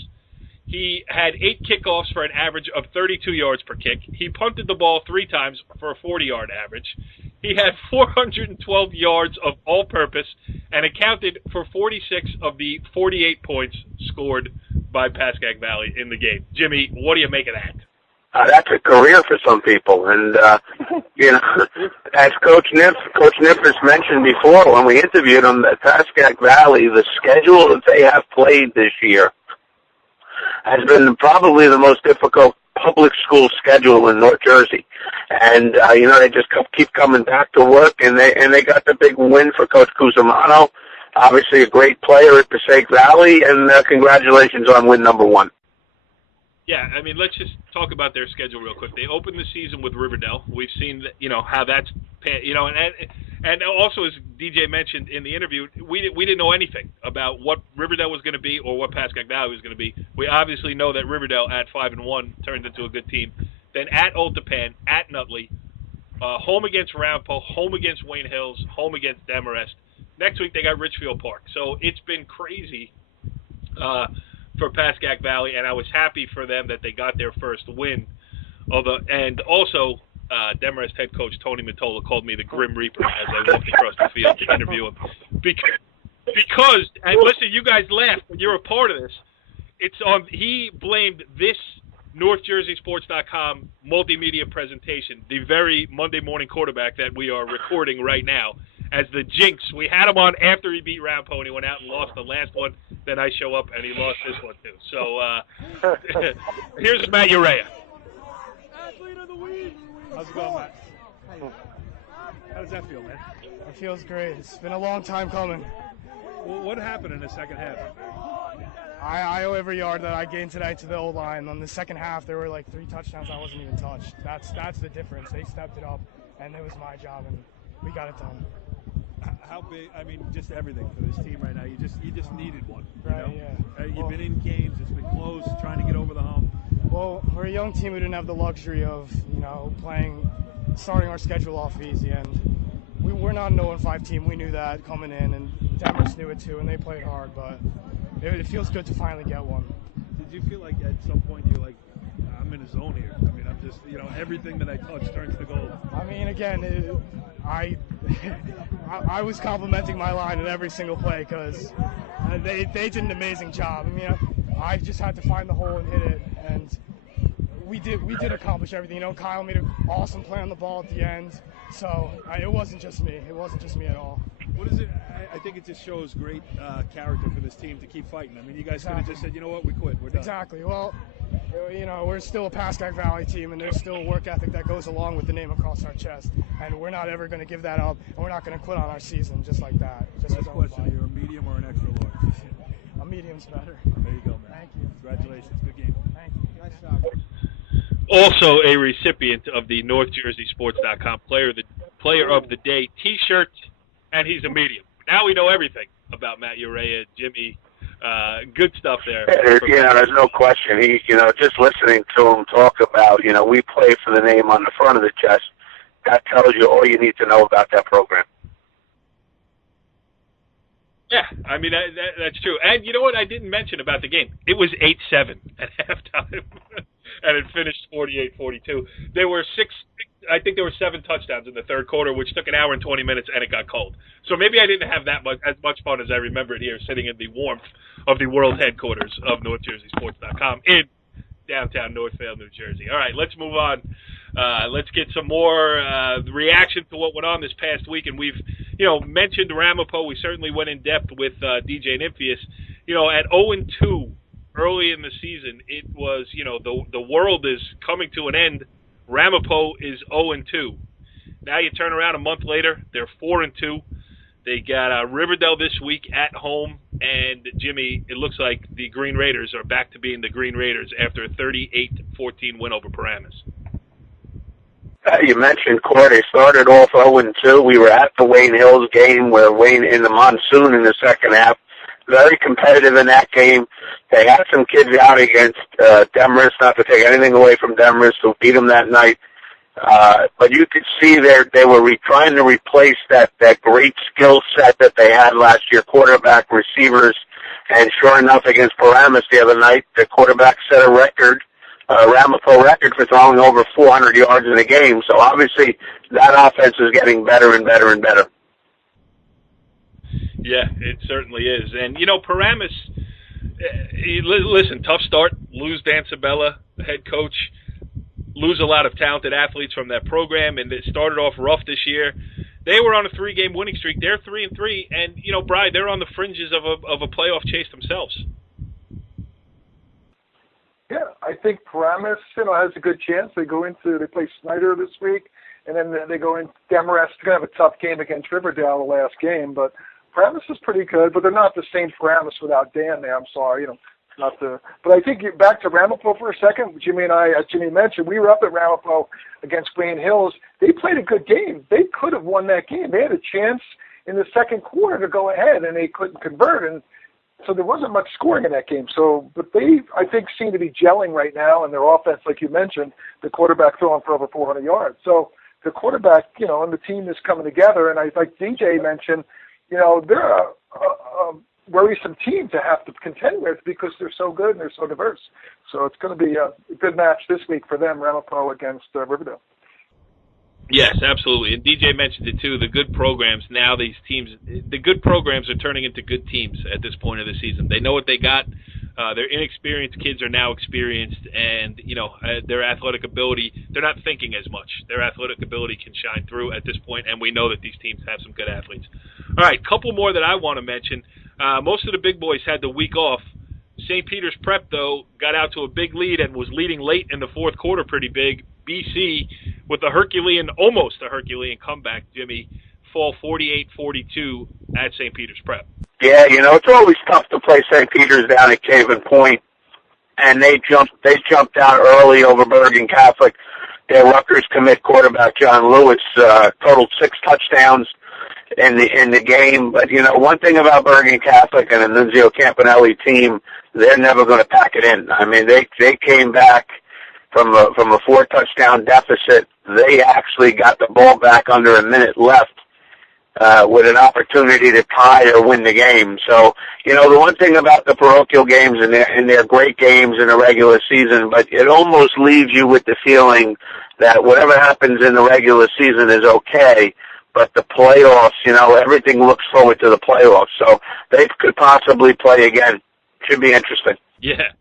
He had 8 kickoffs for an average of 32 yards per kick. He punted the ball 3 times for a 40-yard average. He had 412 yards of all-purpose and accounted for 46 of the 48 points scored by Pascack Valley in the game. Jimmy, what do you make of that? That's a career for some people, and as Coach Nimphius mentioned before when we interviewed him, at Pascack Valley, the schedule that they have played this year has been probably the most difficult public school schedule in North Jersey, and they just keep coming back to work, and they got the big win for Coach Cusimano, obviously a great player at Pascack Valley, and congratulations on win number 1. Yeah, I mean, let's just talk about their schedule real quick. They opened the season with Riverdale. We've seen, how that's, and also as DJ mentioned in the interview, we didn't know anything about what Riverdale was going to be or what Pascack Valley was going to be. We obviously know that Riverdale at 5-1 turned into a good team. Then at Old Tappan, at Nutley, home against Ramapo, home against Wayne Hills, home against Demarest. Next week they got Richfield Park. So it's been crazy for Pascack Valley, and I was happy for them that they got their first win. And also, Demarest head coach Tony Matola called me the Grim Reaper as I walked across the field to interview him. Because, and listen, you guys laugh, but you're a part of this. He blamed this NorthJerseySports.com multimedia presentation, the very Monday morning quarterback that we are recording right now, as the jinx. We had him on after he beat Ramapo, and he went out and lost the last one. Then I show up, and he lost this one, too. So here's Matt Urea. Athlete of the week. How's it going, Matt? How does that feel, man? It feels great. It's been a long time coming. Well, what happened in the second half? I owe every yard that I gained tonight to the O-line. On the second half, there were like 3 touchdowns I wasn't even touched. That's the difference. They stepped it up, and it was my job, and we got it done. How big? I mean, just everything for this team right now. You just needed one. Right. Yeah. You've been in games. It's been close. Trying to get over the hump. Well, we're a young team. We didn't have the luxury of starting our schedule off easy, and we're not an 0-5 team. We knew that coming in, and Demarest knew it too, and they played hard. But it feels good to finally get one. Did you feel like at some point you're like, I'm in a zone here? I mean, I'm just, everything that I touch turns to gold. I mean, again, I was complimenting my line in every single play because they did an amazing job. I mean, I just had to find the hole and hit it, and we did accomplish everything. Kyle made an awesome play on the ball at the end, so it wasn't just me. It wasn't just me at all. What is it? I think it just shows great character for this team to keep fighting. I mean, you guys could have just said, you know what, we quit. We're done. Exactly. Well, you know, we're still a Pascack Valley team, and there's still a work ethic that goes along with the name across our chest, and we're not ever going to give that up, and we're not going to quit on our season just like that. Just Last question, are you a medium or an extra large? A medium's better. There you go, man. Thank you. Congratulations. Good game. Thank you. Nice job. Also a recipient of the NorthJerseySports.com Player of the Day T-shirt, and he's a medium. Now we know everything about Matt Urea, Jimmy. Good stuff there. There's no question. He, just listening to him talk about, we play for the name on the front of the chest. That tells you all you need to know about that program. Yeah, I mean, that's true. And you know what I didn't mention about the game? It was 8-7 at halftime, and it finished 48-42. There were I think there were 7 touchdowns in the third quarter, which took an hour and 20 minutes, and it got cold. So maybe I didn't have as much fun as I remembered here, sitting in the warmth of the world headquarters of NorthJerseySports.com in downtown Northvale, New Jersey. All right, let's move on. Let's get some more reaction to what went on this past week. And we've, mentioned Ramapo. We certainly went in depth with DJ Nimphius. At 0-2 early in the season, it was, the world is coming to an end. Ramapo is 0-2. Now you turn around a month later, they're 4-2. They got Riverdale this week at home, and Jimmy, it looks like the Green Raiders are back to being the Green Raiders after a 38-14 win over Paramus. You mentioned Court. They started off 0-2. We were at the Wayne Hills game where Wayne in the monsoon in the second half. Very competitive in that game. They had some kids out against Demarest, not to take anything away from Demarest, who beat them that night. But you could see they were trying to replace that great skill set that they had last year, quarterback, receivers, and sure enough, against Paramus the other night, the quarterback set a record, Ramapo record for throwing over 400 yards in a game. So obviously, that offense is getting better and better and better. Yeah, it certainly is. And, Paramus, listen, tough start, lose Dan Sabella, the head coach, lose a lot of talented athletes from that program, and it started off rough this year. They were on a 3-game winning streak. They're 3-3, and Bri, they're on the fringes of a playoff chase themselves. Yeah, I think Paramus, has a good chance. They play Snyder this week, and then they go in. Demarest is going to have a tough game against Riverdale the last game, but Paramus is pretty good. But they're not the same Paramus without Dan there. I'm sorry, But I think back to Ramapo for a second. Jimmy and I, as Jimmy mentioned, we were up at Ramapo against Wayne Hills. They played a good game. They could have won that game. They had a chance in the second quarter to go ahead, and they couldn't convert. And so there wasn't much scoring in that game. But they, I think, seem to be gelling right now, and their offense, like you mentioned, the quarterback throwing for over 400 yards. So the quarterback, and the team is coming together. And like DJ mentioned, they're a worrisome team to have to contend with because they're so good and they're so diverse. So it's going to be a good match this week for them, Ramapo against Riverdale. Yes, absolutely. And DJ mentioned it too. The good programs now, the good programs are turning into good teams at this point of the season. They know what they got. Their inexperienced kids are now experienced, and their athletic ability. They're not thinking as much. Their athletic ability can shine through at this point, and we know that these teams have some good athletes. All right, couple more that I want to mention. Most of the big boys had the week off. St. Peter's Prep, though, got out to a big lead and was leading late in the fourth quarter pretty big. BC, with almost a Herculean comeback, Jimmy, fall 48-42 at St. Peter's Prep. Yeah, it's always tough to play St. Peter's down at Caven Point, and they jumped out early over Bergen Catholic. Their Rutgers commit quarterback John Lewis totaled 6 touchdowns in the game. But one thing about Bergen Catholic and the Nunzio Campanelli team, they're never going to pack it in. I mean, they came back from a 4-touchdown deficit. They actually got the ball back under a minute left with an opportunity to tie or win the game. So, the one thing about the parochial games, and they're great games in the regular season, but it almost leaves you with the feeling that whatever happens in the regular season is okay, but the playoffs, everything looks forward to the playoffs. So they could possibly play again. Should be interesting. Yeah.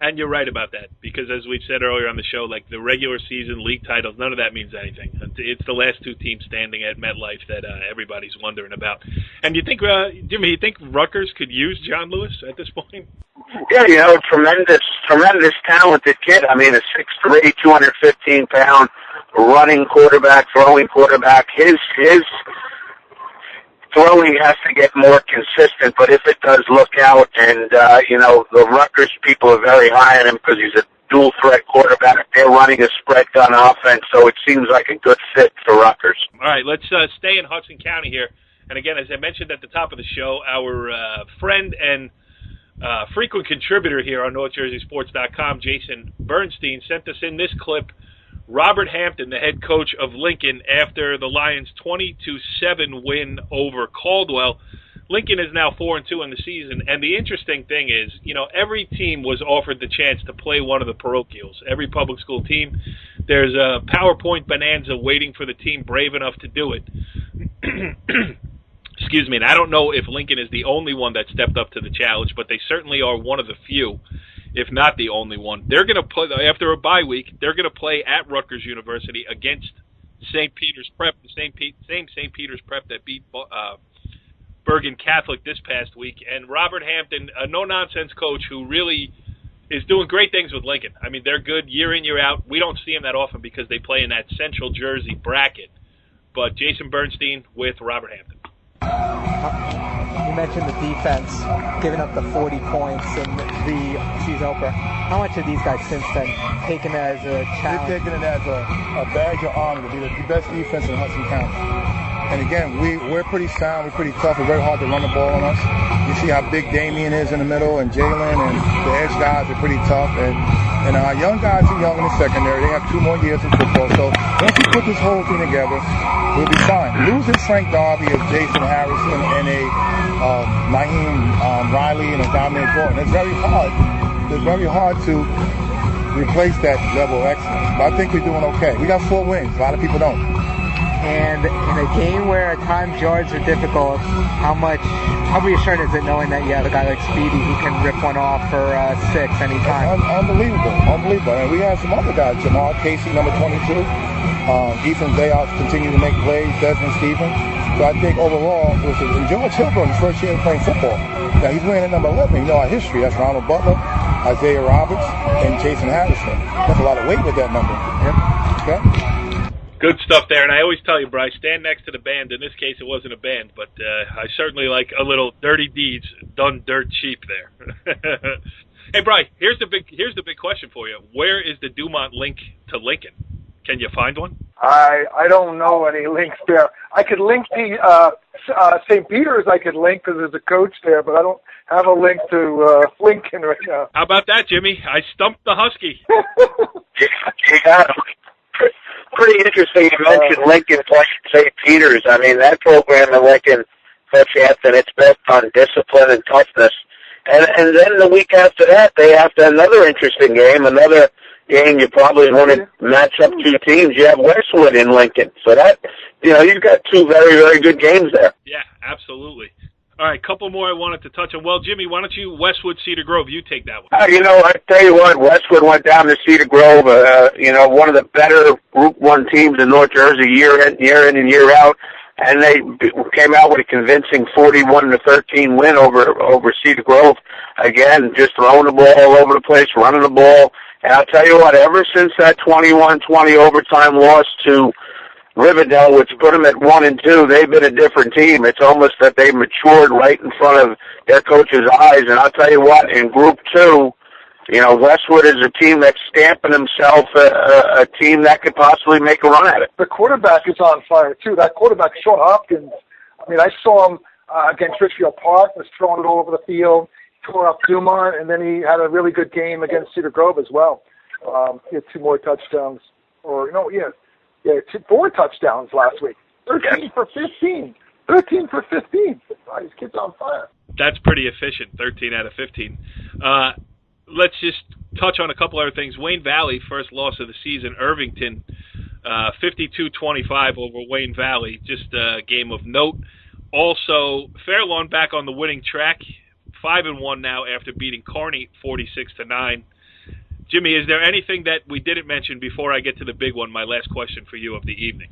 And you're right about that, because as we've said earlier on the show, like the regular season league titles, none of that means anything. It's the last 2 teams standing at MetLife that everybody's wondering about. And you think, Jimmy, you think Rutgers could use John Lewis at this point? Yeah, tremendous talented kid. I mean, a 6'3", 215-pound running quarterback, throwing quarterback. His throwing has to get more consistent, but if it does, look out. And, the Rutgers people are very high on him because he's a dual-threat quarterback. They're running a spread gun offense, so it seems like a good fit for Rutgers. All right, let's stay in Hudson County here. And again, as I mentioned at the top of the show, our friend and frequent contributor here on NorthJerseySports.com, Jason Bernstein, sent us in this clip. Robert Hampton, the head coach of Lincoln, after the Lions' 20-7 win over Caldwell. Lincoln is now 4-2 in the season, and the interesting thing is, every team was offered the chance to play one of the parochials. Every public school team, there's a PowerPoint bonanza waiting for the team brave enough to do it. Excuse me, and I don't know if Lincoln is the only one that stepped up to the challenge, but they certainly are one of the few, if not the only one. They're going to play, after a bye week, they're going to play at Rutgers University against St. Peter's Prep, the same St. Peter's Prep that beat Bergen Catholic this past week. And Robert Hampton, a no-nonsense coach who really is doing great things with Lincoln. I mean, they're good year in, year out. We don't see them that often because they play in that Central Jersey bracket. But Jason Bernstein with Robert Hampton. You mentioned the defense, giving up the 40 points in the season opener. How much have these guys since then taken it as a challenge? They've taken it as a badge of honor to be the best defense in Hudson County. And again, we're pretty sound, we're pretty tough, it's very hard to run the ball on us. You see how big Damien is in the middle, and Jalen, and the edge guys are pretty tough. And our young guys are young in the secondary. They have 2 more years in football. So once we put this whole thing together, we'll be fine. Losing Frank Darby, a Jason Harrison, and a Naheem Riley, and a Dominic Gordon, it's very hard. It's very hard to replace that level of excellence. But I think we're doing okay. We got 4 wins. A lot of people don't. And in a game where at times yards are difficult, how reassuring is it knowing that you have a guy like Speedy who can rip one off for 6 anytime? Unbelievable. And we have some other guys, Jamal Casey, number 22. Ethan Zayas continue to make plays, Desmond Stevens. So I think overall, and George Hilburn, his first year playing football. Now he's wearing at number 11. You know our history. That's Ronald Butler, Isaiah Roberts, and Jason Harrison. That's a lot of weight with that number. Yep. Okay. Good stuff there, and I always tell you, Bryce, stand next to the band. In this case, it wasn't a band, but I certainly like a little dirty deeds done dirt cheap there. Hey, Bryce, here's the big question for you. Where is the Dumont link to Lincoln? Can you find one? I don't know any links there. I could link the St. Peter's. I could link because there's a coach there, but I don't have a link to Lincoln right now. How about that, Jimmy? I stumped the Husky. Yeah. Pretty interesting you mentioned Lincoln playing St. Peter's. I mean, that program in Lincoln, Coach Hampton, it's built on discipline and toughness. And then the week after that, they have another interesting game, another game you probably want to match up 2 teams. You have Westwood in Lincoln. So that, you've got 2 very, very good games there. Yeah, absolutely. All right, couple more I wanted to touch on. Well, Jimmy, why don't you, Westwood, Cedar Grove, you take that one. I tell you what, Westwood went down to Cedar Grove, one of the better Group 1 teams in North Jersey year in and year out, and they came out with a convincing 41-13 win over Cedar Grove. Again, just throwing the ball all over the place, running the ball. And I'll tell you what, ever since that 21-20 overtime loss to Riverdale, which put them at 1-2, they've been a different team. It's almost that they matured right in front of their coach's eyes. And I'll tell you what, in Group 2, Westwood is a team that's stamping himself a team that could possibly make a run at it. The quarterback is on fire, too. That quarterback, Sean Hopkins, I mean, I saw him against Richfield Park, was throwing it all over the field, tore up Dumont, and then he had a really good game against Cedar Grove as well. He had 2 more touchdowns. 4 touchdowns last week. 13 for 15. 13 for 15. Oh, this kid's on fire. That's pretty efficient, 13 out of 15. Let's just touch on a couple other things. Wayne Valley, first loss of the season. Irvington, 52-25 over Wayne Valley. Just a game of note. Also, Fairlawn back on the winning track. 5-1 now after beating Kearney 46-9. Jimmy, is there anything that we didn't mention before I get to the big one, my last question for you of the evening?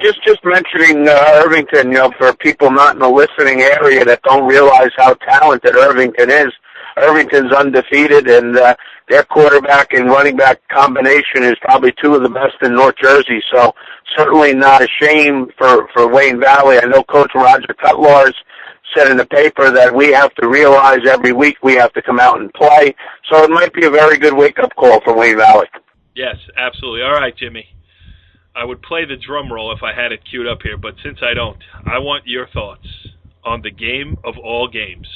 Just mentioning Irvington, for people not in the listening area that don't realize how talented Irvington is. Irvington's undefeated, and their quarterback and running back combination is probably two of the best in North Jersey. So certainly not a shame for Wayne Valley. I know Coach Roger Cutlar's said in the paper that we have to realize every week we have to come out and play. So it might be a very good wake-up call for Wayne Valley. Yes, absolutely. All right, Jimmy. I would play the drum roll if I had it queued up here, but since I don't, I want your thoughts on the game of all games.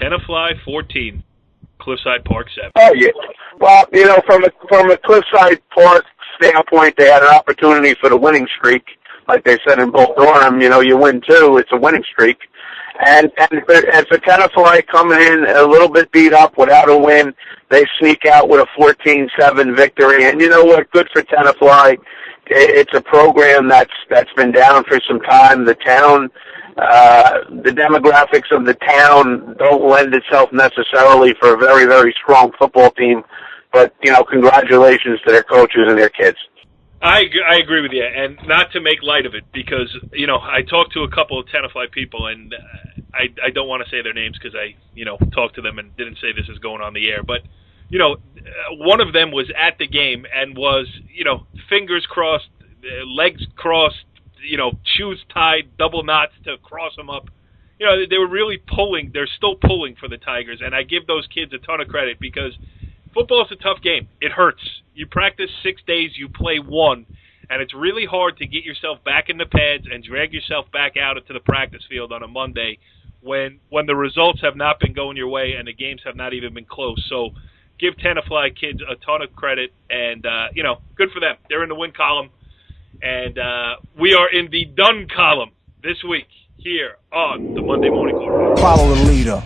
Tenafly 14, Cliffside Park 7. Oh, yeah. Well, you know, from a Cliffside Park standpoint, they had an opportunity for the winning streak. Like they said in Bull Durham, you know, you win two, it's a winning streak. And for Tenafly coming in a little bit beat up without a win, they sneak out with a 14-7 victory. And you know what? Good for Tenafly. It's a program that's been down for some time. The town, the demographics of the town don't lend itself necessarily for a very, very strong football team. But, you know, congratulations to their coaches and their kids. I agree with you, and not to make light of it, because, you know, I talked to a couple of Tenafly people, and I don't want to say their names because I, you know, talked to them and didn't say this is going on the air. But, you know, one of them was at the game and was, you know, fingers crossed, legs crossed, you know, shoes tied, double knots to cross them up. You know, they were really pulling. They're still pulling for the Tigers, and I give those kids a ton of credit because football is a tough game. It hurts. You practice 6 days, you play one, and it's really hard to get yourself back in the pads and drag yourself back out into the practice field on a Monday when the results have not been going your way and the games have not even been close. So give Tenafly kids a ton of credit, and, you know, good for them. They're in the win column, and we are in the done column this week here on the Monday Morning Quarterback. Follow the leader.